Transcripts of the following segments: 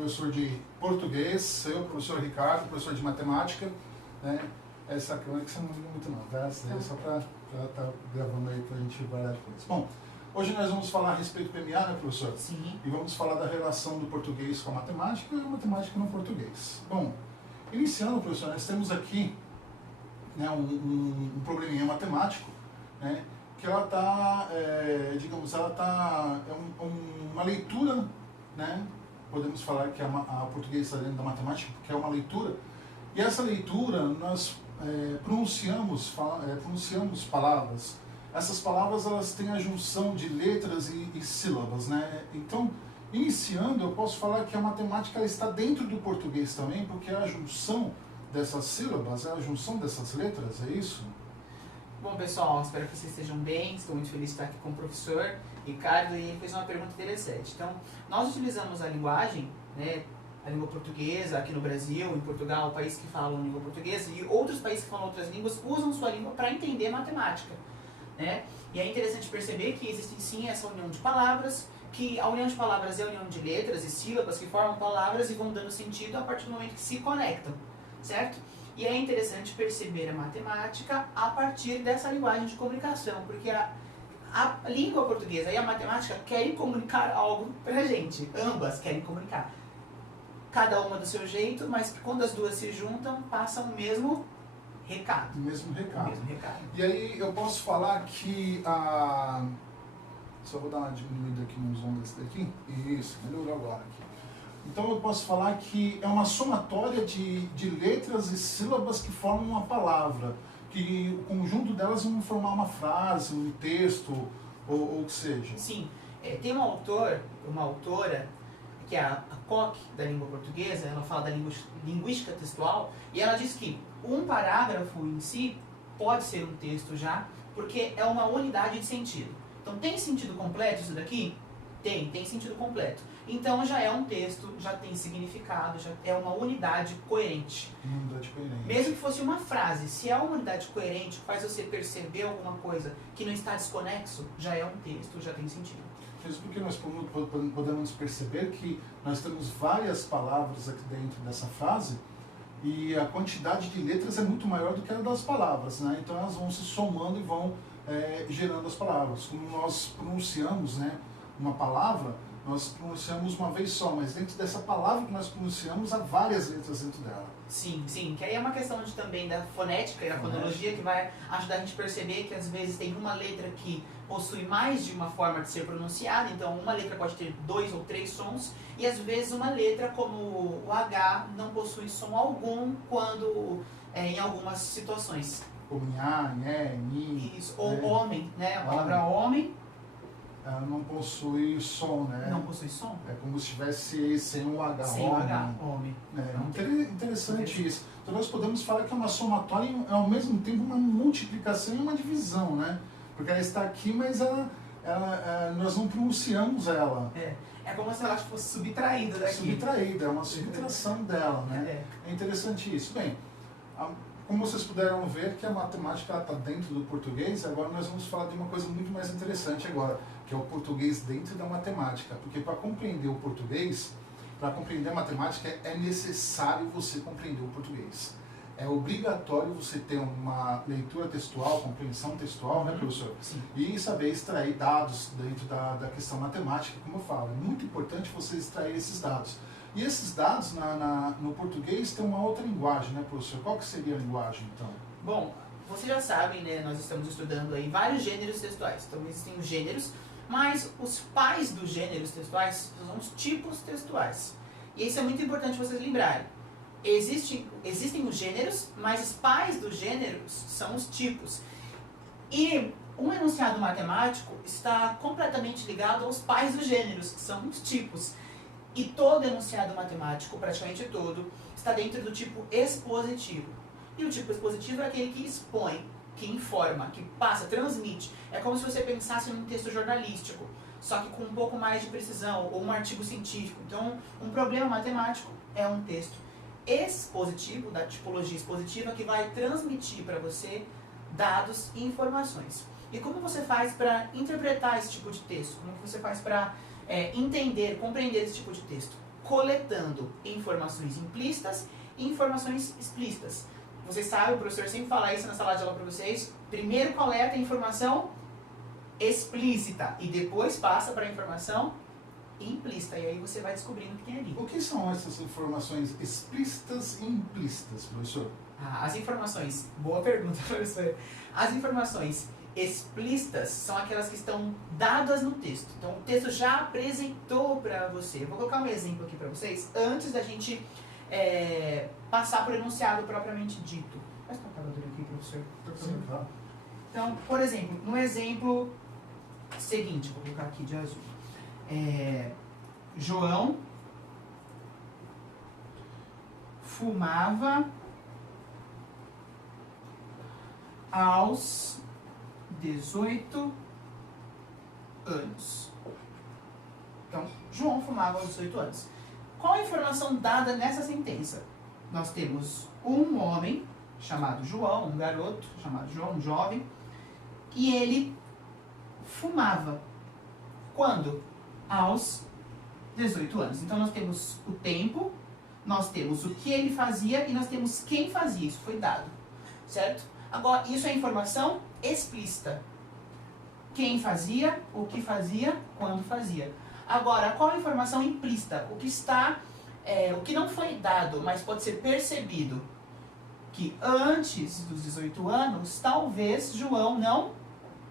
professor de português, eu, professor Ricardo, professor de matemática, né? Essa câmera que você não liga muito não, tá? Essa daí é só para estar gravando aí para a gente guardar depois. Bom, hoje nós vamos falar a respeito do PMA, né, professor? Sim. E vamos falar da relação do português com a matemática e a matemática no português. Bom, iniciando, professor, nós temos aqui, né, um probleminha matemático, né, que ela está, digamos, ela está, uma leitura, né, podemos falar que a português está dentro da matemática porque é uma leitura, e essa leitura nós pronunciamos palavras. Essas palavras elas têm a junção de letras e sílabas, né? Então, iniciando, eu posso falar que a matemática ela está dentro do português também, porque é a junção dessas sílabas, é a junção dessas letras, é isso? Bom, pessoal, espero que vocês estejam bem. Estou muito feliz de estar aqui com o professor Ricardo e ele fez uma pergunta interessante. Então, nós utilizamos a linguagem, né, a língua portuguesa aqui no Brasil, em Portugal, o país que fala a língua portuguesa, e outros países que falam outras línguas usam sua língua para entender matemática, né? E é interessante perceber que existe sim essa união de palavras, que a união de palavras é a união de letras e sílabas que formam palavras e vão dando sentido a partir do momento que se conectam, certo? E é interessante perceber a matemática a partir dessa linguagem de comunicação, porque a língua portuguesa e a matemática querem comunicar algo pra gente, ambas querem comunicar. Cada uma do seu jeito, mas que quando as duas se juntam, passam o mesmo recado. O mesmo recado. O mesmo recado. E aí eu posso falar que só vou dar uma diminuída aqui nos ondas daqui. Isso, melhorou agora aqui. Então eu posso falar que é uma somatória de letras e sílabas que formam uma palavra, que o conjunto delas vão formar uma frase, um texto, ou o que seja. Sim, tem um autor, uma autora, que é a Koch, da língua portuguesa, ela fala da linguística textual, e ela diz que um parágrafo em si pode ser um texto já, porque é uma unidade de sentido. Então, tem sentido completo isso daqui? Tem sentido completo. Então, já é um texto, já tem significado, já é uma unidade coerente. Uma unidade coerente. Mesmo que fosse uma frase, se é uma unidade coerente, faz você perceber alguma coisa que não está desconexo, já é um texto, já tem sentido. Mesmo porque nós podemos perceber que nós temos várias palavras aqui dentro dessa frase e a quantidade de letras é muito maior do que a das palavras, né? Então elas vão se somando e vão gerando as palavras. Como nós pronunciamos, né, uma palavra, nós pronunciamos uma vez só, mas dentro dessa palavra que nós pronunciamos há várias letras dentro dela. Sim, que aí é uma questão também da fonética e da fonologia que vai ajudar a gente a perceber que às vezes tem uma letra que possui mais de uma forma de ser pronunciada, então uma letra pode ter 2 ou 3 sons, e às vezes uma letra como o H não possui som algum quando em algumas situações. Como nhá, nhé, ni. Isso, ou homem, né? A palavra homem ela não possui som, né? não possui som. É como se estivesse sem o H. Sem o H, homem. Interessante isso. Então nós podemos falar que é uma somatória e ao mesmo tempo uma multiplicação e uma divisão, né? Porque ela está aqui, mas nós não pronunciamos ela. É como se ela fosse subtraída daqui. Subtraída, é uma subtração dela, né? É interessante isso. Bem, como vocês puderam ver que a matemática está dentro do português, agora nós vamos falar de uma coisa muito mais interessante agora, que é o português dentro da matemática. Porque para compreender o português, para compreender a matemática, é necessário você compreender o português. É obrigatório você ter uma leitura textual, compreensão textual, né, professor? Sim. E saber extrair dados dentro da questão matemática, como eu falo. É muito importante você extrair esses dados. E esses dados no português tem uma outra linguagem, né, professor? Qual que seria a linguagem, então? Bom, vocês já sabem, né, nós estamos estudando aí vários gêneros textuais. Então existem os gêneros, mas os pais dos gêneros textuais são os tipos textuais. E isso é muito importante vocês lembrarem. Existem os gêneros, mas os pais dos gêneros são os tipos. E um enunciado matemático está completamente ligado aos pais dos gêneros, que são os tipos. E todo enunciado matemático, praticamente todo, está dentro do tipo expositivo. E o tipo expositivo é aquele que expõe, que informa, que passa, transmite. É como se você pensasse num texto jornalístico, só que com um pouco mais de precisão, ou um artigo científico. Então, um problema matemático é um texto expositivo, da tipologia expositiva, que vai transmitir para você dados e informações. E como você faz para interpretar esse tipo de texto? Como você faz para entender, compreender esse tipo de texto? coletando informações implícitas e informações explícitas. Vocês sabem, o professor sempre fala isso na sala de aula para vocês. Primeiro coleta a informação explícita e depois passa para a informação implícita. E aí você vai descobrindo o que tem ali. O que são essas informações explícitas e implícitas, professor? As informações... Boa pergunta, professor. As informações explícitas são aquelas que estão dadas no texto. Então, o texto já apresentou para você. Eu vou colocar um exemplo aqui para vocês, antes da gente passar por enunciado propriamente dito. Faz com a calculadora aqui, professor. Sim, claro. Então, por exemplo, no exemplo seguinte, vou colocar aqui de azul. João fumava aos 18 anos. Então, João fumava aos 18 anos. Qual a informação dada nessa sentença? Nós temos um homem chamado João, um garoto chamado João, um jovem, e ele fumava. Quando? Aos 18 anos. Então nós temos o tempo, nós temos o que ele fazia e nós temos quem fazia. Isso foi dado, certo? Agora, isso é informação explícita. Quem fazia, o que fazia, quando fazia. Agora, qual a informação implícita? O que está, o que não foi dado, mas pode ser percebido. Que antes dos 18 anos, talvez João não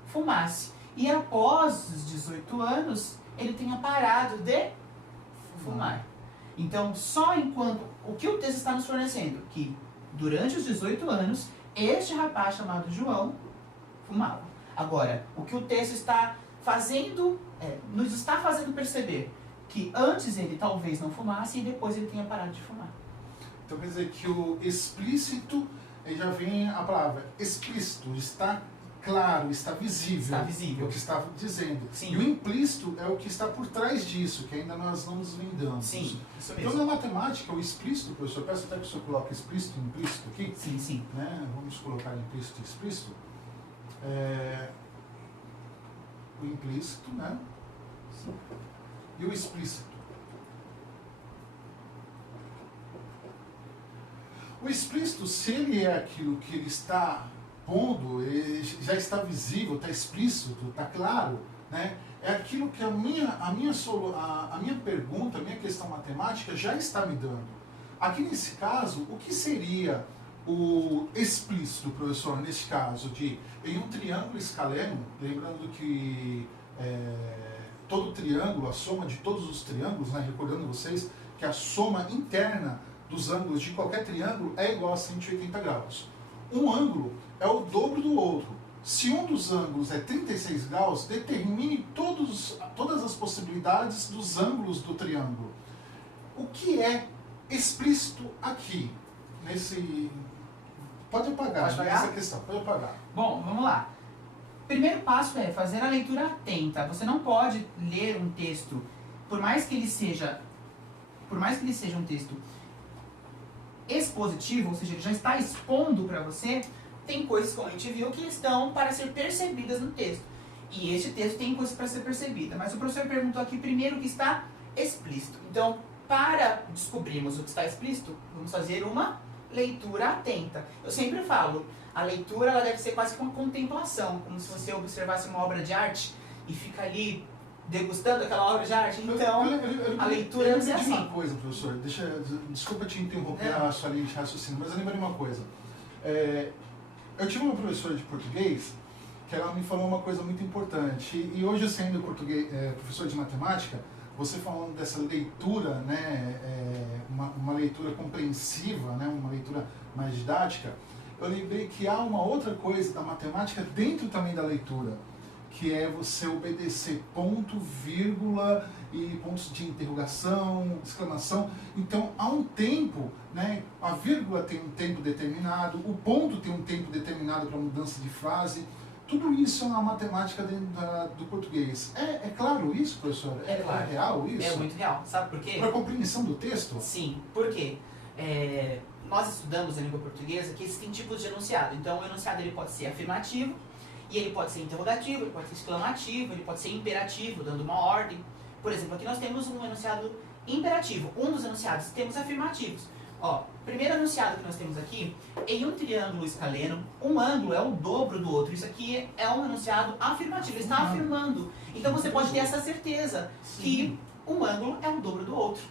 fumasse. E após os 18 anos, ele tenha parado de fumar. Então, só enquanto... O que o texto está nos fornecendo? Que durante os 18 anos, este rapaz chamado João fumava. Agora, o que o texto está fazendo, nos está fazendo perceber que antes ele talvez não fumasse e depois ele tenha parado de fumar. Então quer dizer que o explícito, já vem a palavra explícito, está claro, está visível. Está visível. O que está dizendo. Sim. E o implícito é o que está por trás disso, que ainda nós não nos vendamos. Sim, isso mesmo. Então na matemática, o explícito, professor, peço até que o senhor coloque explícito e implícito aqui. Sim, sim. Né? Vamos colocar implícito e explícito. O implícito, né? Sim. E o explícito. O explícito, se ele é aquilo que ele está pondo, ele já está visível, está explícito, está claro, né? É aquilo que a minha pergunta, a minha questão matemática já está me dando. Aqui nesse caso, o que seria o explícito, professor, nesse caso, em um triângulo escaleno, lembrando que todo triângulo, a soma de todos os triângulos, né, recordando vocês que a soma interna dos ângulos de qualquer triângulo é igual a 180 graus. Um ângulo é o dobro do outro. Se um dos ângulos é 36 graus, determine todas as possibilidades dos ângulos do triângulo. O que é explícito aqui? Pode apagar, essa questão, pode apagar. Bom, vamos lá. Primeiro passo é fazer a leitura atenta. Você não pode ler um texto, por mais que ele seja um texto expositivo, ou seja, ele já está expondo para você, tem coisas, como a gente viu, que estão para ser percebidas no texto. E este texto tem coisas para ser percebida. Mas o professor perguntou aqui primeiro o que está explícito. Então, para descobrirmos o que está explícito, vamos fazer uma leitura atenta. Eu sempre falo, a leitura ela deve ser quase que uma contemplação, como se você observasse uma obra de arte e fica ali degustando aquela obra de arte. Então, a leitura deve ser assim. Uma coisa, professor, desculpa te interromper a sua linha de raciocínio, mas eu lembrei uma coisa. Eu tive uma professora de português que ela me falou uma coisa muito importante. E hoje, sendo professor de matemática, você falando dessa leitura, né, uma leitura compreensiva, né, uma leitura mais didática, eu lembrei que há uma outra coisa da matemática dentro também da leitura, que é você obedecer ponto, vírgula e pontos de interrogação, exclamação. Então, há um tempo, né, a vírgula tem um tempo determinado, o ponto tem um tempo determinado para mudança de frase. Tudo isso é uma matemática dentro do português. É claro isso, professor? Claro. É real isso? É muito real. Sabe por quê? Para a compreensão do texto? Sim. Por quê? Nós estudamos a língua portuguesa que existem tipos de enunciado. Então, o enunciado ele pode ser afirmativo, e ele pode ser interrogativo, ele pode ser exclamativo, ele pode ser imperativo, dando uma ordem. Por exemplo, aqui nós temos um enunciado imperativo. Um dos enunciados temos afirmativos. Ó, primeiro enunciado que nós temos aqui, em um triângulo escaleno, um ângulo é o dobro do outro. Isso aqui é um enunciado afirmativo, ele está afirmando. Então você pode ter essa certeza que um ângulo é o dobro do outro.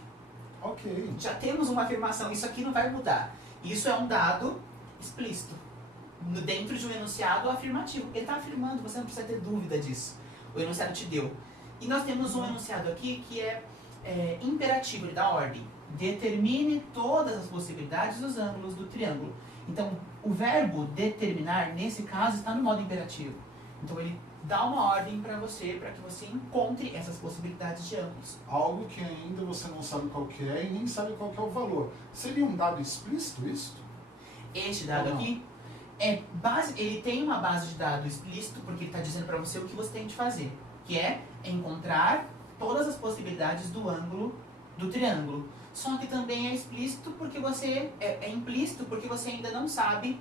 Ok. Já temos uma afirmação, isso aqui não vai mudar. Isso é um dado explícito, dentro de um enunciado afirmativo. Ele está afirmando, você não precisa ter dúvida disso. O enunciado te deu. E nós temos um enunciado aqui que é imperativo, ele dá ordem. Determine todas as possibilidades dos ângulos do triângulo. Então, o verbo determinar, nesse caso, está no modo imperativo. Então, ele dá uma ordem para que você encontre essas possibilidades de ângulos. Algo que ainda você não sabe qual que é e nem sabe qual que é o valor. Seria um dado explícito isso? Este dado aqui, ele tem uma base de dado explícito, porque ele está dizendo para você o que você tem de fazer, que é encontrar todas as possibilidades do ângulo do triângulo. Só que também é explícito porque você implícito porque você ainda não sabe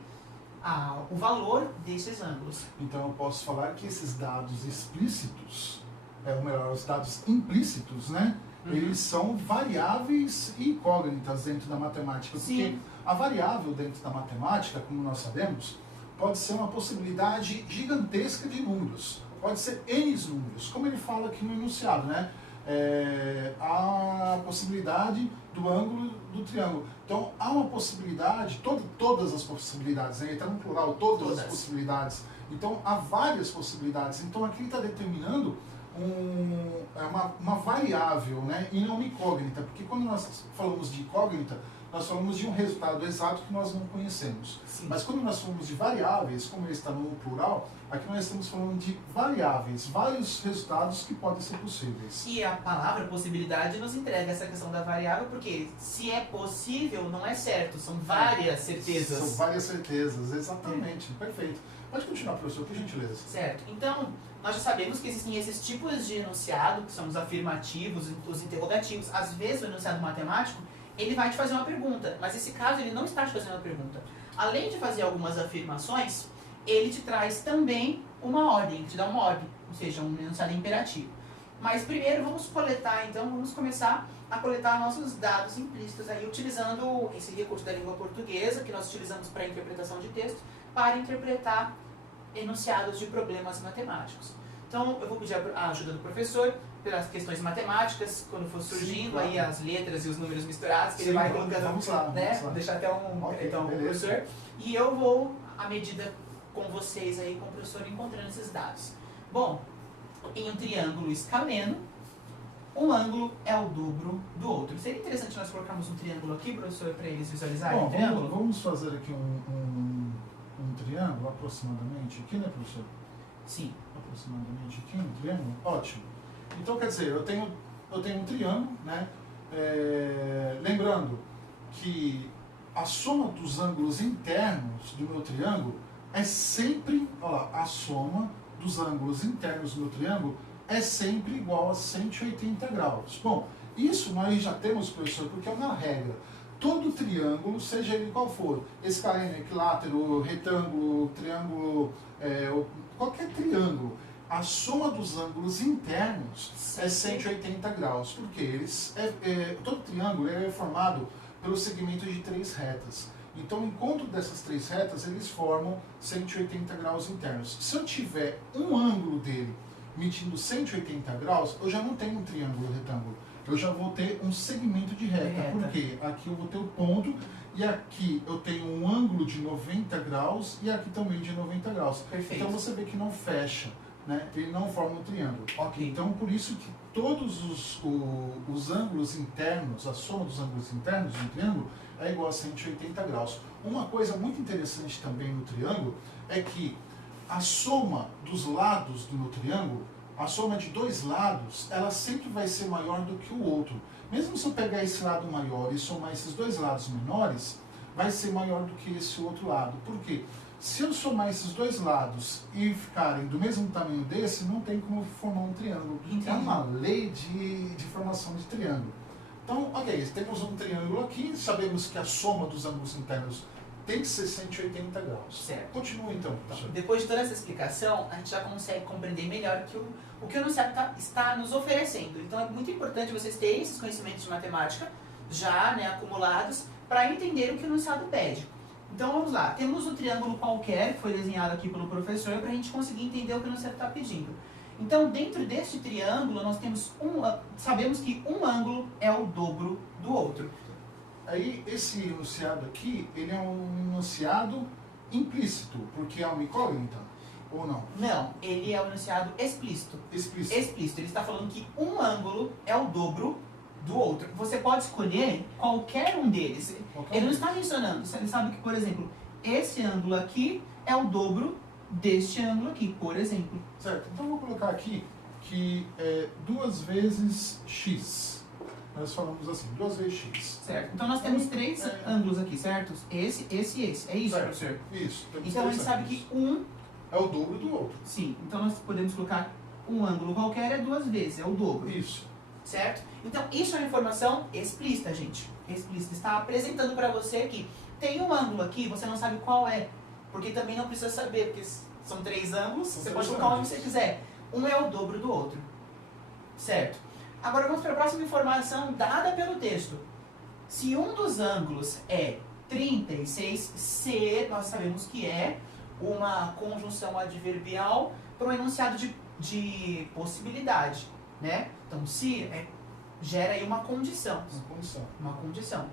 o valor desses ângulos. Então eu posso falar que esses dados explícitos, ou melhor, os dados implícitos, né? Eles são variáveis e incógnitas dentro da matemática. Porque Sim. a variável dentro da matemática, como nós sabemos, pode ser uma possibilidade gigantesca de números. Pode ser N números, como ele fala aqui no enunciado, né? A possibilidade do ângulo do triângulo. Então, há uma possibilidade, todas as possibilidades, né? Ele está no plural, todas as possibilidades. Então, há várias possibilidades. Então, aqui ele está determinando uma variável, né? E não uma incógnita. Porque quando nós falamos de incógnita, nós falamos de um resultado exato que nós não conhecemos. Sim. Mas quando nós falamos de variáveis, como ele está no plural, aqui nós estamos falando de variáveis, vários resultados que podem ser possíveis. E a palavra possibilidade nos entrega essa questão da variável, porque se é possível, não é certo, são várias certezas. São várias certezas, exatamente, perfeito. Pode continuar, professor, por gentileza. Certo. Então, nós já sabemos que existem esses tipos de enunciado, que são os afirmativos, os interrogativos. Às vezes, o enunciado matemático, ele vai te fazer uma pergunta, mas nesse caso ele não está te fazendo uma pergunta. Além de fazer algumas afirmações, ele te traz também uma ordem, te dá uma ordem, ou seja, um enunciado imperativo. Mas primeiro vamos começar a coletar nossos dados implícitos aí, utilizando esse recurso da língua portuguesa, que nós utilizamos para interpretação de texto, para interpretar enunciados de problemas matemáticos. Então, eu vou pedir a ajuda do professor pelas questões matemáticas, quando for surgindo. Sim, claro. Aí as letras e os números misturados, que ele vai colocando, vamos lá. Vou deixar até então, o professor. E eu vou, à medida com vocês aí, com o professor, encontrando esses dados. Bom, em um triângulo escaleno, um ângulo é o dobro do outro. Seria interessante nós colocarmos um triângulo aqui, professor, para eles visualizarem o triângulo? Vamos fazer aqui um triângulo, aproximadamente aqui, né, professor? Sim. Aproximadamente aqui, um triângulo? Ótimo. Então, quer dizer, eu tenho um triângulo, né? Lembrando que a soma dos ângulos internos do meu triângulo é sempre, a soma dos ângulos internos do meu triângulo é sempre igual a 180 graus. Bom, isso nós já temos, professor, porque é uma regra. Todo triângulo, seja ele qual for, escaleno, equilátero, retângulo, triângulo, qualquer triângulo, a soma dos ângulos internos é 180 graus, porque todo triângulo é formado pelo segmento de 3 retas. Então, o encontro dessas 3 retas, eles formam 180 graus internos. Se eu tiver um ângulo dele medindo 180 graus, eu já não tenho um triângulo retângulo. Eu já vou ter um segmento de reta. Por quê? Aqui eu vou ter o ponto, e aqui eu tenho um ângulo de 90 graus, e aqui também de 90 graus. Perfeito. Então, você vê que não fecha, né? Ele não forma um triângulo. Okay. Então, por isso que todos os ângulos internos, a soma dos ângulos internos de um triângulo é igual a 180 graus. Uma coisa muito interessante também no triângulo é que a soma dos lados do meu triângulo, a soma de 2 lados, ela sempre vai ser maior do que o outro. Mesmo se eu pegar esse lado maior e somar esses 2 lados menores, vai ser maior do que esse outro lado. Por quê? Se eu somar esses 2 lados e ficarem do mesmo tamanho desse, não tem como formar um triângulo. Entendi. É uma lei de formação de triângulo. Então, ok, temos um triângulo aqui, sabemos que a soma dos ângulos internos tem que ser 180 graus. Certo. Continua então, professor. Depois de toda essa explicação, a gente já consegue compreender melhor o que o enunciado está nos oferecendo. Então é muito importante vocês terem esses conhecimentos de matemática já, né, acumulados para entender o que o enunciado pede. Então vamos lá, temos um triângulo qualquer que foi desenhado aqui pelo professor para a gente conseguir entender o que o enunciado está pedindo. Então dentro deste triângulo nós temos sabemos que um ângulo é o dobro do outro. Aí, esse enunciado aqui, ele é um enunciado implícito, porque é uma incógnita, ou não? Não, ele é um enunciado explícito. Explícito. Explícito, ele está falando que um ângulo é o dobro do outro. Você pode escolher qualquer um deles. Ele não está mencionando, ele sabe que, por exemplo, esse ângulo aqui é o dobro deste ângulo aqui, por exemplo. Certo, então eu vou colocar aqui que é 2 vezes x. Nós falamos assim, 2 vezes x. Certo. Então nós temos 3 ângulos aqui, certo? Esse e esse. É isso, certo, professor? Isso. Então a gente sabe que um... é o dobro do outro. Sim. Então nós podemos colocar um ângulo qualquer é 2 vezes, é o dobro. Isso. Certo? Então isso é uma informação explícita, gente. Explícita. Está apresentando para você que tem um ângulo aqui, você não sabe qual é. Porque também não precisa saber, porque são 3 ângulos, você pode colocar onde você quiser. Um é o dobro do outro. Certo? Agora vamos para a próxima informação dada pelo texto. Se um dos ângulos é 36, se nós sabemos que é uma conjunção adverbial para um enunciado de possibilidade, né? Então, se gera aí uma condição. Uma condição.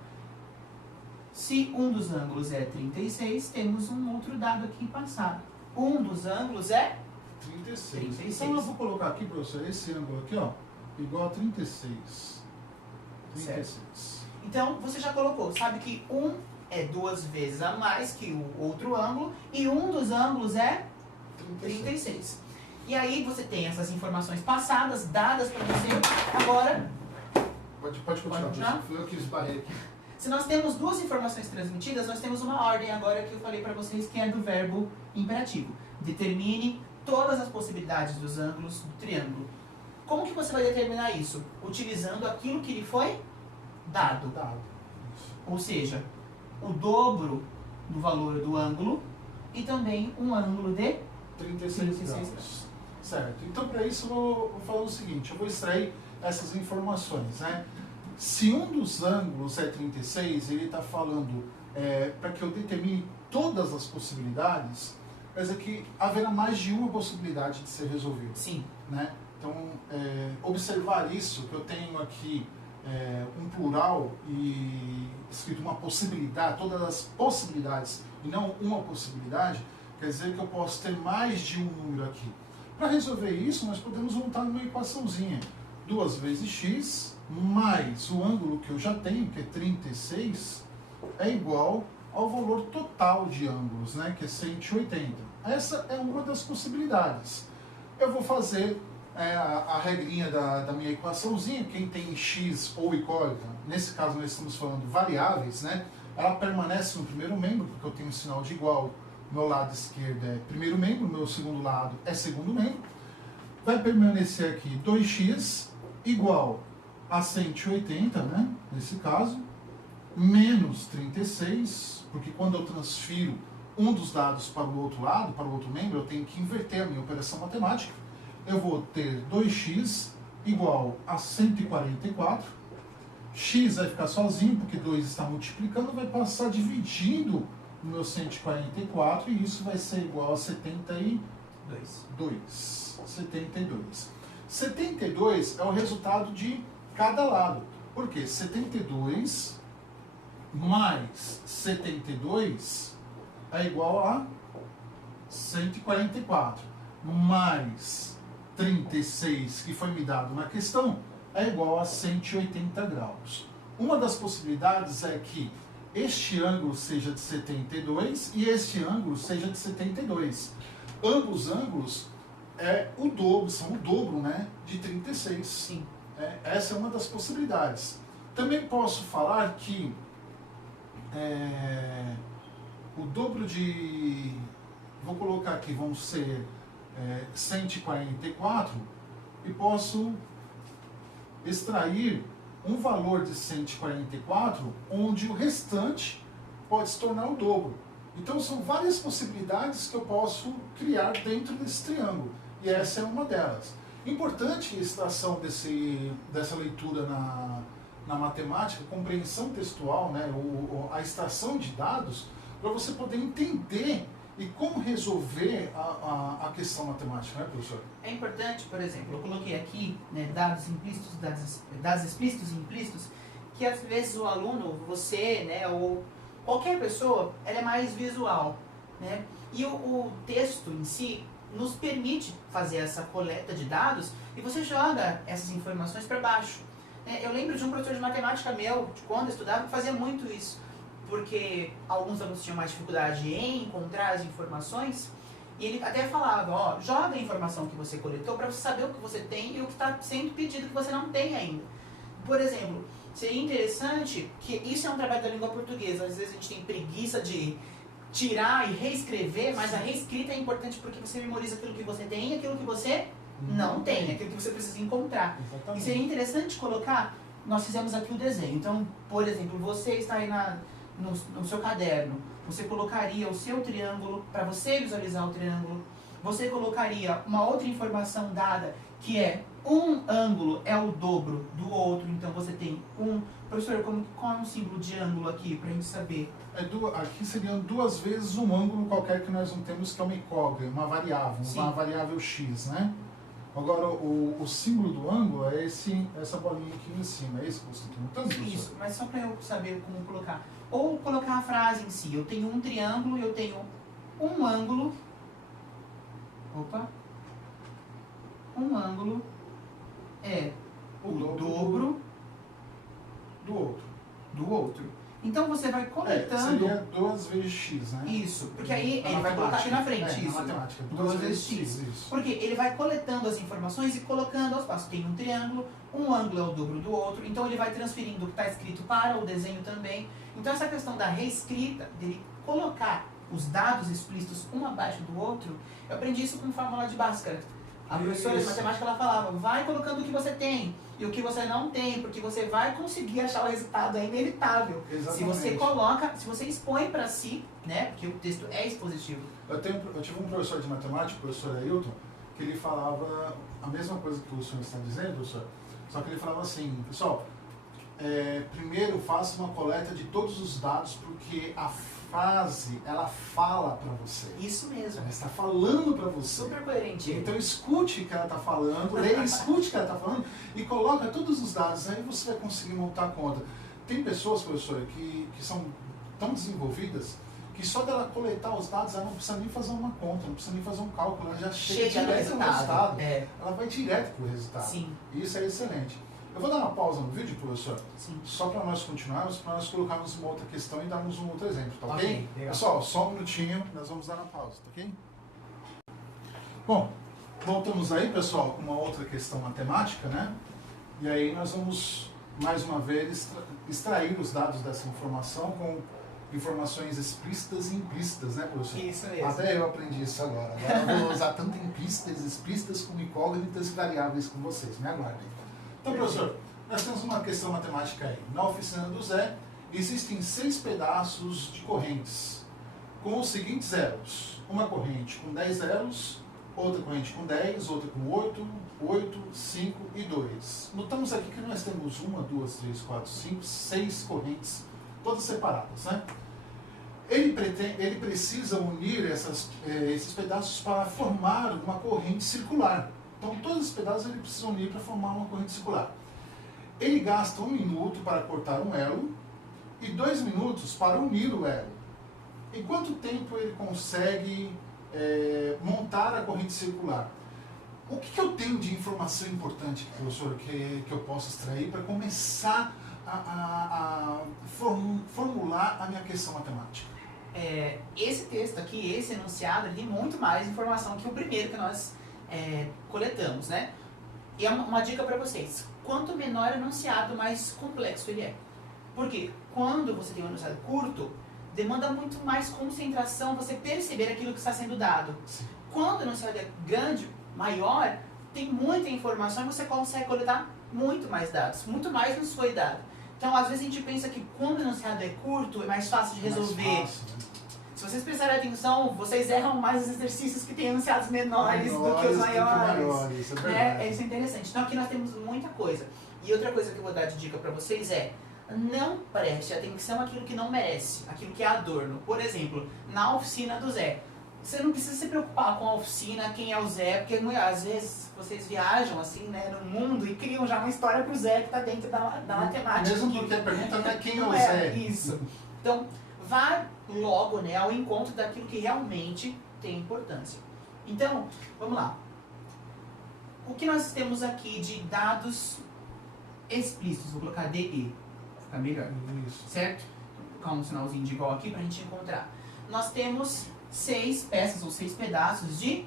Se um dos ângulos é 36, temos um outro dado aqui passado. Um dos ângulos é 36. Então eu vou colocar aqui, professor, esse ângulo aqui, ó, igual a 36. 36. Certo. Então, você já colocou, sabe que um é 2 vezes a mais que o outro ângulo, e um dos ângulos é 36. E aí você tem essas informações passadas, dadas para você. Agora... Pode continuar? Foi eu que esbarrei aqui. Se nós temos 2 informações transmitidas, nós temos uma ordem agora que eu falei para vocês, que é do verbo imperativo. Determine todas as possibilidades dos ângulos do triângulo. Como que você vai determinar isso? Utilizando aquilo que lhe foi dado. Ou seja, o dobro do valor do ângulo e também um ângulo de 36 graus. Certo. Então, para isso, eu vou falar o seguinte. Eu vou extrair essas informações, né? Se um dos ângulos é 36, ele está falando para que eu determine todas as possibilidades, quer dizer que haverá mais de uma possibilidade de ser resolvido. Sim. Né? Então, observar isso, que eu tenho aqui um plural e escrito uma possibilidade, todas as possibilidades e não uma possibilidade, quer dizer que eu posso ter mais de um número aqui. Para resolver isso, nós podemos montar uma equaçãozinha. 2 vezes x mais o ângulo que eu já tenho, que é 36, é igual ao valor total de ângulos, né, que é 180. Essa é uma das possibilidades. Eu vou fazer a regrinha da minha equaçãozinha. Quem tem x ou incógnita, nesse caso nós estamos falando variáveis, né, ela permanece no primeiro membro, porque eu tenho um sinal de igual. Meu lado esquerdo é primeiro membro, meu segundo lado é segundo membro. Vai permanecer aqui 2x igual a 180, né, nesse caso, menos 36, porque quando eu transfiro um dos dados para o outro lado, para o outro membro, eu tenho que inverter a minha operação matemática. Eu vou ter 2x igual a 144. X vai ficar sozinho, porque 2 está multiplicando, vai passar dividindo o meu 144, e isso vai ser igual a 72. 72. 72 é o resultado de cada lado. Por quê? 72 mais 72 é igual a 144. Mais 36, que foi me dado na questão, é igual a 180 graus. Uma das possibilidades é que este ângulo seja de 72 e este ângulo seja de 72. Ambos ângulos são o dobro, né, de 36. Sim. Essa é uma das possibilidades. Também posso falar que o dobro de... Vou colocar aqui, vão ser 144, e posso extrair um valor de 144, onde o restante pode se tornar o dobro. Então são várias possibilidades que eu posso criar dentro desse triângulo. E essa é uma delas. Importante a extração dessa leitura na matemática, compreensão textual, né, a extração de dados, para você poder entender e como resolver a questão matemática, né, professor? É importante, por exemplo, eu coloquei aqui, né, dados implícitos, dados explícitos e implícitos, que às vezes o aluno, você, né, ou qualquer pessoa, ela é mais visual, né? E o texto em si nos permite fazer essa coleta de dados e você joga essas informações para baixo. Eu lembro de um professor de matemática meu, de quando eu estudava, que fazia muito isso, porque alguns alunos tinham mais dificuldade em encontrar as informações, e ele até falava, ó, joga a informação que você coletou para você saber o que você tem e o que está sendo pedido que você não tem ainda. Por exemplo, seria interessante, que isso é um trabalho da língua portuguesa, às vezes a gente tem preguiça de tirar e reescrever, mas a reescrita é importante porque você memoriza aquilo que você tem e aquilo que você não tem, aquilo que você precisa encontrar. Exatamente. E seria interessante colocar, nós fizemos aqui o desenho, então, por exemplo, você está aí no seu caderno, você colocaria o seu triângulo, para você visualizar o triângulo, você colocaria uma outra informação dada, que é um ângulo é o dobro do outro, então você tem um... Professor, qual é o símbolo de ângulo aqui, para a gente saber? Aqui seriam 2 vezes um ângulo qualquer que nós não temos, que é uma incógnita, uma variável, Sim. uma variável x, né? Agora, o símbolo do ângulo é essa bolinha aqui em cima, é esse que você está perguntando, professor? Isso, mas só para eu saber como colocar. Ou colocar a frase em si, eu tenho um triângulo, eu tenho um ângulo... Opa! Um ângulo é o dobro do outro. Então você vai coletando... Seria 2 vezes x, né? Isso, porque aí ele vai colocar aqui na frente, isso. Na matemática, 2 vezes x. Isso. Porque ele vai coletando as informações e colocando aos passos. Tem um triângulo, um ângulo é o dobro do outro, então ele vai transferindo o que está escrito para o desenho também. Então essa questão da reescrita, dele colocar os dados explícitos um abaixo do outro, eu aprendi isso com fórmula de Bhaskara. A professora de matemática, ela falava, vai colocando o que você tem e o que você não tem, porque você vai conseguir achar o resultado, é inevitável. Exatamente. Se você coloca, se você expõe para si, né, porque o texto é expositivo. Eu tive um professor de matemática, o professor Ailton, que ele falava a mesma coisa que o senhor está dizendo, professor, só que ele falava assim, pessoal, primeiro faça uma coleta de todos os dados, porque a frase, ela fala para você. Isso mesmo. Ela está falando para você. Super coerente. Então escute o que ela está falando, leia, escute o que ela está falando e coloca todos os dados, aí você vai conseguir montar a conta. Tem pessoas, professora, que são tão desenvolvidas que só dela coletar os dados, ela não precisa nem fazer uma conta, não precisa nem fazer um cálculo, ela já chega direto no resultado. Ela vai direto para o resultado. Sim. E isso é excelente. Eu vou dar uma pausa no vídeo, professor, Sim. só para nós continuarmos, para nós colocarmos uma outra questão e darmos um outro exemplo, tá ok? Ok, legal. Pessoal, só um minutinho, nós vamos dar uma pausa, tá ok? Bom, voltamos aí, pessoal, com uma outra questão matemática, né? E aí nós vamos, mais uma vez, extrair os dados dessa informação com informações explícitas e implícitas, né, professor? Isso mesmo. Até eu aprendi isso agora. Agora eu vou usar tanto implícitas, explícitas como incógnitas e variáveis com vocês. Me aguardem. Então, professor, nós temos uma questão matemática aí. Na oficina do Zé, existem 6 pedaços de correntes com os seguintes elos. Uma corrente com 10 elos, outra corrente com 10, outra com 8, 8, 5 e 2. Notamos aqui que nós temos 1, 2, 3, 4, 5, 6 correntes, todas separadas, né? Ele precisa unir esses pedaços para formar uma corrente circular. Então, todos os pedaços ele precisa unir para formar uma corrente circular. Ele gasta 1 minuto para cortar um elo e 2 minutos para unir o elo. Em quanto tempo ele consegue montar a corrente circular? O que eu tenho de informação importante, professor, que eu posso extrair para começar a formular a minha questão matemática? Esse texto aqui, esse enunciado, ele tem muito mais informação que o primeiro que nós coletamos, né? E é uma dica para vocês. Quanto menor o enunciado, mais complexo ele é. Porque quando você tem um enunciado curto, demanda muito mais concentração você perceber aquilo que está sendo dado. Sim. Quando o enunciado é grande, maior, tem muita informação e você consegue coletar muito mais dados, muito mais nos foi dado. Então, às vezes a gente pensa que quando o enunciado é curto, é mais fácil de resolver. Mais fácil, né? Se vocês prestarem atenção, vocês erram mais os exercícios que têm enunciados menores do que os maiores. É né? verdade. Isso é interessante. Então aqui nós temos muita coisa. E outra coisa que eu vou dar de dica para vocês é: não preste atenção àquilo que não merece, aquilo que é adorno. Por exemplo, na oficina do Zé. Você não precisa se preocupar com a oficina, quem é o Zé, porque às vezes vocês viajam assim, né, no mundo e criam já uma história pro Zé que está dentro da matemática. Mesmo porque a pergunta não é quem é o Não Zé. Isso. Então, vá logo, né, ao encontro daquilo que realmente tem importância. Então, vamos lá. O que nós temos aqui de dados explícitos? Vou colocar DE, vai ficar melhor. Isso. Certo? Vou colocar um sinalzinho de igual aqui para a gente encontrar. Nós temos 6 peças ou 6 pedaços de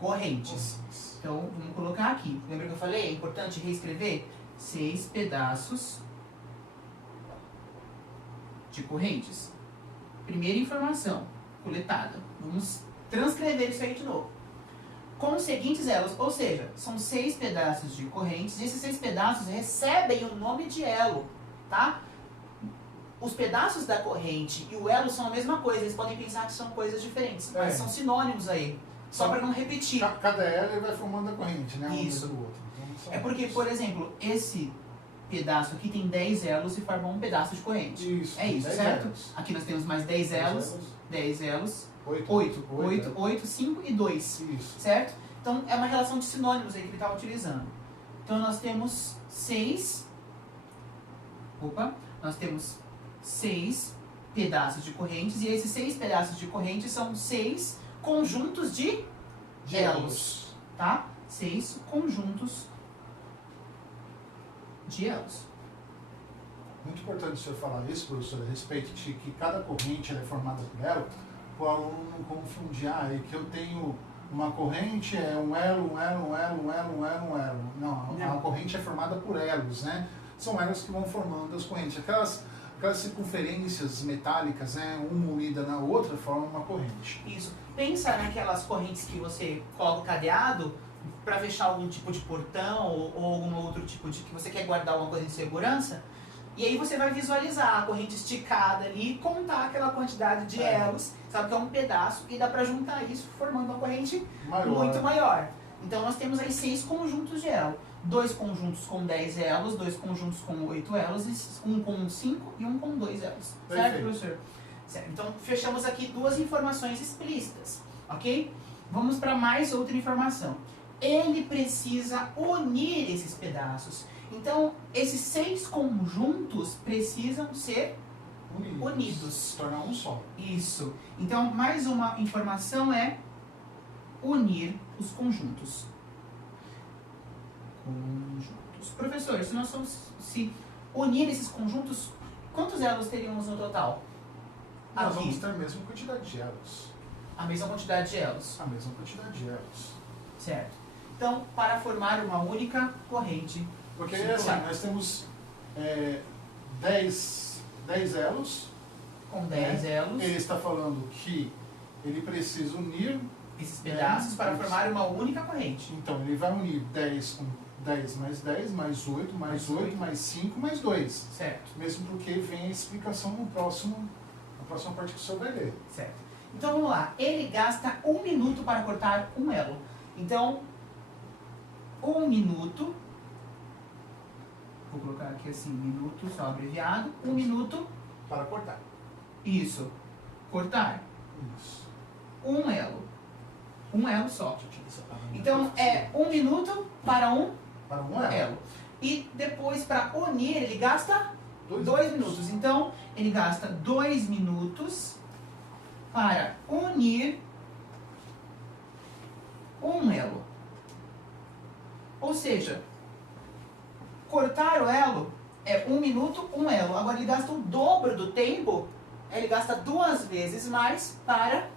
correntes. Então, vamos colocar aqui. Lembra que eu falei? É importante reescrever? 6 pedaços de correntes. Primeira informação coletada. Vamos transcrever isso aí de novo. Com os seguintes elos, ou seja, são 6 pedaços de correntes, e esses 6 pedaços recebem o nome de elo, tá? Os pedaços da corrente e o elo são a mesma coisa, eles podem pensar que são coisas diferentes, mas são sinônimos aí, só para não repetir. Cada elo vai formando a corrente, né? Isso. Do outro. Então, É porque, por exemplo, esse pedaço aqui tem 10 elos e forma um pedaço de corrente. Isso. É isso, 10 certo? elos. Aqui nós temos mais 10 elos, 10 elos, 8, 5 e 2, Isso. certo? Então é uma relação de sinônimos aí que ele está utilizando. Então nós temos 6 pedaços de correntes, e esses 6 pedaços de corrente são 6 conjuntos de elos, tá? 6 conjuntos de elos. Muito importante o senhor falar isso, professor, a respeito de que cada corrente ela é formada por elo, para o aluno não confundir, é que eu tenho uma corrente, é um elo. Não, a corrente é formada por elos, né? São elos que vão formando as correntes. Aquelas circunferências metálicas, né? Uma unida na outra, formam uma corrente. Isso. Pensa naquelas correntes que você coloca o cadeado para fechar algum tipo de portão ou algum outro tipo de que você quer guardar alguma coisa de segurança. E aí você vai visualizar a corrente esticada ali e contar aquela quantidade de elos, sabe que é um pedaço, e dá para juntar isso formando uma corrente muito maior. Então nós temos aí 6 conjuntos de elo. 2 conjuntos com 10 elos, 2 conjuntos com 8 elos, um com 5 e um com 2 elos. Certo, professor? Certo. Então fechamos aqui 2 informações explícitas, ok? Vamos para mais outra informação. Ele precisa unir esses pedaços. Então, esses 6 conjuntos precisam ser unidos. Tornar um só. Isso. Então, mais uma informação é unir os conjuntos. Professor, se unir esses conjuntos, quantos elos teríamos no total? Nós vamos ter a mesma quantidade de elos. A mesma quantidade de elos. A mesma quantidade de elos. Certo. Então, para formar uma única corrente. Porque assim, nós temos 10 elos. Com 10 elos. Ele está falando que ele precisa unir esses pedaços para formar uma única corrente. Então, ele vai unir 10 com 10 mais 10, mais 8, mais 8, mais 5, mais 2. Certo. Mesmo porque vem a explicação na próxima parte que o senhor vai ler. Certo. Então, vamos lá. Ele gasta 1 minuto para cortar um elo. Então, 1 minuto... Vou colocar aqui assim, minuto, só abreviado. 1 minuto... Para cortar. Isso. Cortar. Isso. Um elo. Um elo só. Então, é 1 minuto para um elo. E depois, para unir, ele gasta 2 minutos. Então, ele gasta 2 minutos para unir um elo. Ou seja, cortar o elo é 1 minuto, um elo. Agora, ele gasta o dobro do tempo, ele gasta 2 vezes mais para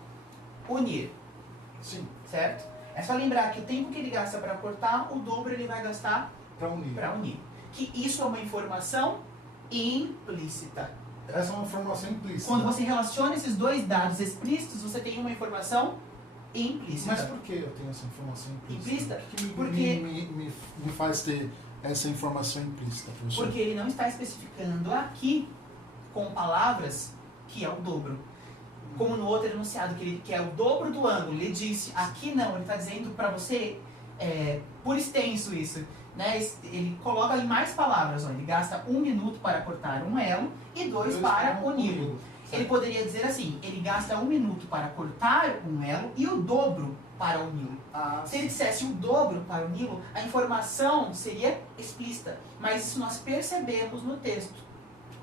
unir. Sim. Certo? É só lembrar que o tempo que ele gasta para cortar, o dobro ele vai gastar para unir. Que isso é uma informação implícita. Essa é uma informação implícita. Quando você relaciona esses 2 dados explícitos, você tem uma informação implícita. Mas por que eu tenho essa informação implícita? Implícita? O que Porque me faz ter essa informação implícita, professor? Porque ele não está especificando aqui com palavras que é o dobro. Como no outro enunciado, que é o dobro do ângulo, ele disse, aqui não, ele está dizendo para você, por extenso isso, né? Ele coloca em mais palavras, ó, ele gasta 1 minuto para cortar um elo e 2 para uni-lo. Ele poderia dizer assim, ele gasta 1 minuto para cortar um elo e o dobro para uni-lo. Se ele dissesse o dobro para uni-lo, a informação seria explícita, mas isso nós percebemos no texto.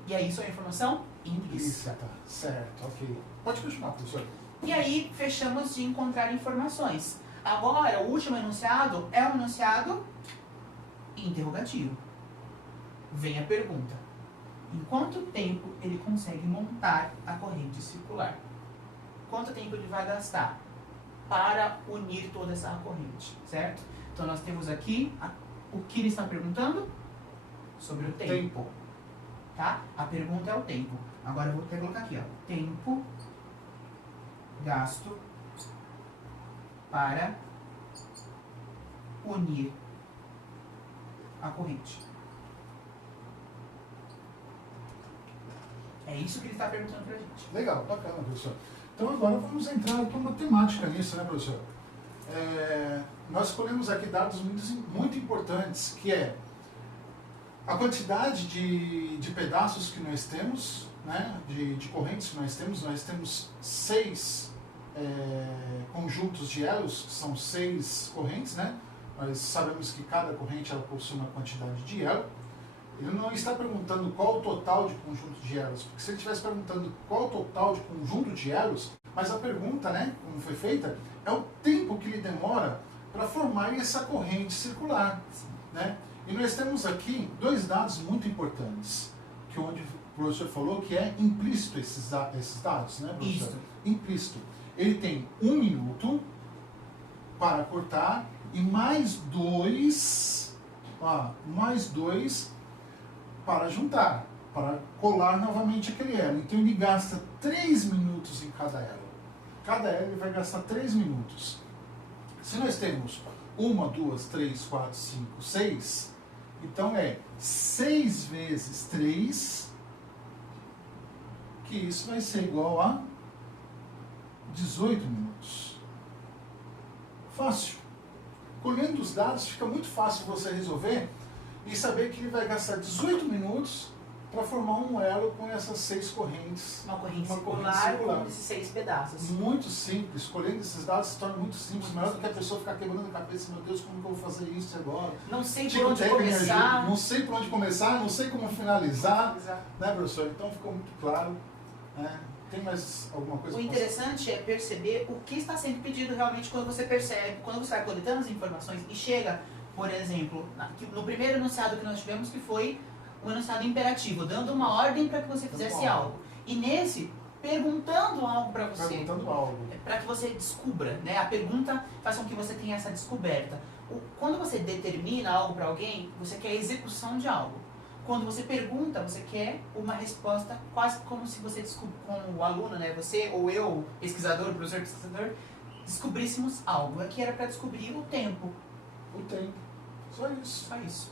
E aí isso é informação implícita. Certo, ok. Pode continuar, professor. E aí fechamos de encontrar informações. Agora, o último enunciado é um enunciado interrogativo. Vem a pergunta. Em quanto tempo ele consegue montar a corrente circular? Quanto tempo ele vai gastar para unir toda essa corrente, certo? Então nós temos aqui o que ele está perguntando sobre o tempo. Tá? A pergunta é o tempo. Agora eu vou colocar aqui, ó. Tempo gasto para unir a corrente. É isso que ele está perguntando pra gente. Legal, bacana, professor. Então agora vamos entrar com matemática nisso, né, professor? Nós escolhemos aqui dados muito importantes, que é a quantidade de pedaços que nós temos, né, de correntes que nós temos 6 conjuntos de elos, que são 6 correntes, né? Nós sabemos que cada corrente ela possui uma quantidade de elo. Ele não está perguntando qual o total de conjunto de elos, porque se ele estivesse perguntando qual o total de conjunto de elos, mas a pergunta, né, como foi feita, é o tempo que ele demora para formar essa corrente circular, né? E nós temos aqui 2 dados muito importantes, que onde o professor falou que é implícito esses dados, né, professor? Isso. Implícito. Ele tem 1 minuto para cortar e mais 2 para juntar, para colar novamente aquele elo. Então ele gasta 3 minutos em cada elo. Cada elo ele vai gastar 3 minutos. Se nós temos 1, 2, 3, 4, 5, 6, então é 6 vezes 3, que isso vai ser igual a 18 minutos. Fácil. Colhendo os dados, fica muito fácil você resolver e saber que ele vai gastar 18 minutos para formar um elo com essas 6 correntes. Uma corrente circular com esses 6 pedaços. Muito simples. Colhendo esses dados se torna muito simples. Melhor do que a pessoa ficar quebrando a cabeça. Meu Deus, como que eu vou fazer isso agora? Não sei por onde começar. Não sei por onde começar, não sei como finalizar. Exato. Né, professor? Então ficou muito claro. Né? Tem mais alguma coisa? O interessante é perceber o que está sendo pedido realmente quando você percebe, quando você vai coletando as informações e chega, por exemplo, no primeiro enunciado que nós tivemos, que foi um enunciado imperativo, dando uma ordem para que você fizesse algo. E nesse, perguntando algo para você. Perguntando algo. Para que você descubra, né? A pergunta faz com que você tenha essa descoberta. Quando você determina algo para alguém, você quer a execução de algo. Quando você pergunta, você quer uma resposta quase como se você, como o aluno, né? Você ou eu, pesquisador, professor pesquisador, descobríssemos algo. Aqui era para descobrir o tempo. O tempo. Só isso. Só isso.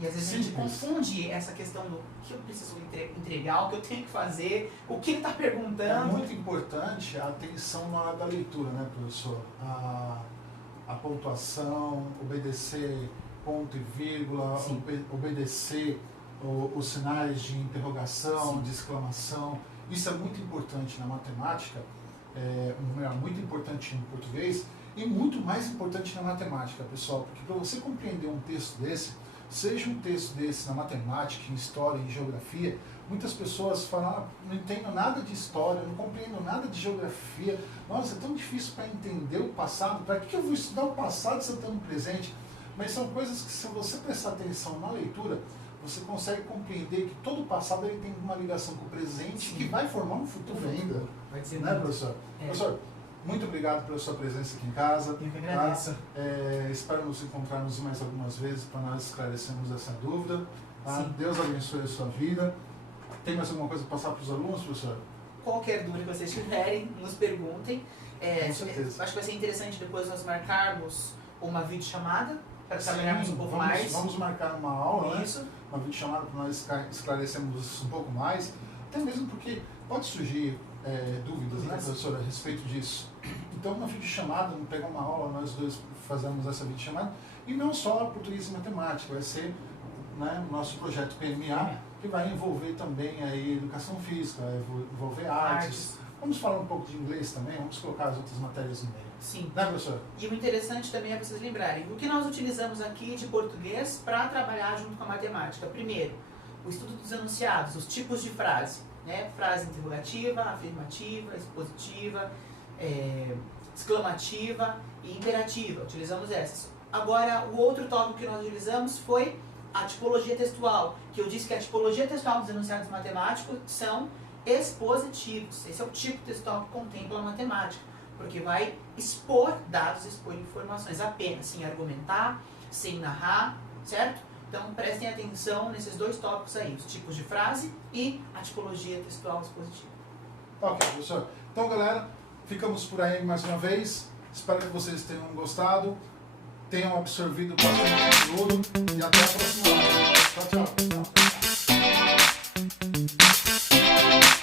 E às vezes a gente confunde essa questão do que eu preciso entregar, o que eu tenho que fazer, o que ele está perguntando. É muito importante a atenção na hora da leitura, né, professor? A pontuação, obedecer ponto e vírgula, obedecer os sinais de interrogação, de exclamação. Isso é muito importante na matemática, muito importante no português e muito mais importante na matemática, pessoal, porque para você compreender um texto desse, seja um texto desse na matemática, em história, em geografia, muitas pessoas falam, não entendo nada de história, não compreendo nada de geografia, nossa, é tão difícil para entender o passado, para que eu vou estudar o passado se eu estou no presente? Mas são coisas que, se você prestar atenção na leitura, você consegue compreender que todo o passado ele tem uma ligação com o presente que vai formar um futuro ainda. Vai ser, né, professor? Professor, muito obrigado pela sua presença aqui em casa. Eu que agradeço. Espero nos encontrarmos mais algumas vezes para nós esclarecermos essa dúvida. Deus abençoe a sua vida. Tem mais alguma coisa para passar para os alunos, professor? Qualquer dúvida que vocês tiverem, nos perguntem. Com certeza. Acho que vai ser interessante depois nós marcarmos uma videochamada para trabalharmos um pouco mais. Vamos marcar uma aula, Isso. né? Uma videochamada para nós esclarecermos isso um pouco mais, até mesmo porque pode surgir dúvidas, né, professora, a respeito disso. Então, uma videochamada, vamos pegar uma aula, nós dois fazemos essa videochamada, e não só português e matemática, vai ser, né, o nosso projeto PMA, que vai envolver também aí educação física, vai envolver artes. Vamos falar um pouco de inglês também, vamos colocar as outras matérias no meio. Sim. Né, professora? E o interessante também é vocês lembrarem, o que nós utilizamos aqui de português para trabalhar junto com a matemática. Primeiro, o estudo dos enunciados, os tipos de frase, né? Frase interrogativa, afirmativa, expositiva, exclamativa e imperativa. Utilizamos essas. Agora, o outro tópico que nós utilizamos foi a tipologia textual, que eu disse que a tipologia textual dos enunciados matemáticos são expositivos. Esse é o tipo textual que contempla a matemática, porque vai expor dados, expor informações apenas, sem argumentar, sem narrar, certo? Então prestem atenção nesses dois tópicos aí, os tipos de frase e a tipologia textual expositiva. Ok, professor. Então, galera, ficamos por aí mais uma vez. Espero que vocês tenham gostado, tenham absorvido bastante conteúdo e até a próxima aula. Tchau, tchau.